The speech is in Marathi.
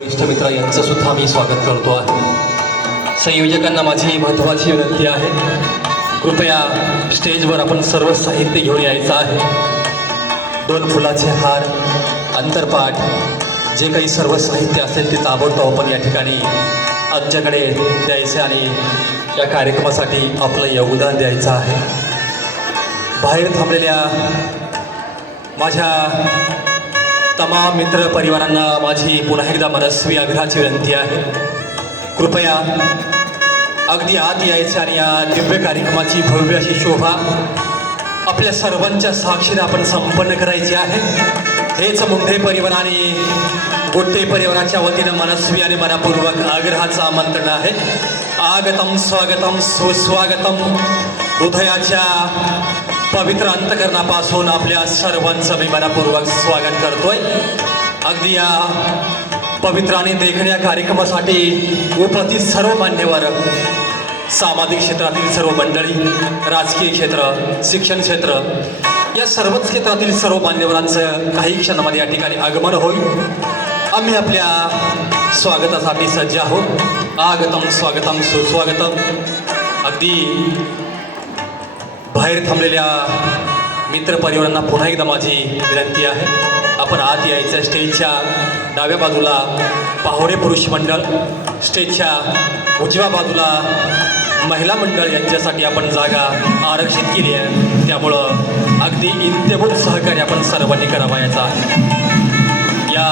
ज्येष्ठ मित्र यांचं सुद्धा मी स्वागत करतो आहे। संयोजकांना माझी महत्त्वाची विनंती आहे, कृपया स्टेजवर आपण सर्व साहित्य घेऊन यायचं आहे। 2 फुलाचे हार, अंतरपाठ, जे काही सर्व साहित्य असेल ते ताबडतोब आपण या ठिकाणी आमच्याकडे द्यायचे आणि या कार्यक्रमासाठी आपलं योगदान द्यायचं आहे। बाहेर थांबलेल्या माझ्या तमाम मित्र परिवारांना माझी पुन्हा एकदा मनस्वी आग्रहाची विनंती आहे, कृपया अगदी आत यायचे आणि या दिव्य कार्यक्रमाची भव्य अशी शोभा आपल्या सर्वांच्या साक्षीने आपण संपन्न करायची आहे। हेच मुंढे परिवार आणि गोट्टे परिवाराच्या वतीनं मनस्वी आणि मनापूर्वक आग्रहाचं आमंत्रण आहे। आगतम स्वागतम सुस्वागतम। हृदयाच्या पवित्र अंतकरणापासून आपल्या सर्वांचं मी मनापूर्वक स्वागत करतोय। अगदी या पवित्र आणि देखण्या कार्यक्रमासाठी उपस्थित सर्व मान्यवर, सामाजिक क्षेत्रातील सर्व मंडळी, राजकीय क्षेत्र, शिक्षण क्षेत्र, या सर्वच क्षेत्रातील सर्व मान्यवरांचं काही क्षणामध्ये या ठिकाणी आगमन होईल। आम्ही आपल्या स्वागतासाठी सज्ज आहोत। आगतम स्वागतम सुस्वागतम। अगदी बाहेर थांबलेल्या मित्र परिवारांना पुन्हा एकदा माझी विनंती आहे, आपण आत यायचं। स्टेजच्या डाव्या बाजूला पाहुणे पुरुष मंडळ, स्टेजच्या उजव्या बाजूला महिला मंडळ यांच्यासाठी आपण जागा आरक्षित केली आहे, त्यामुळं अगदी इत्तेभूत सहकार्य आपण सर्वांनी करावयाचं आहे। या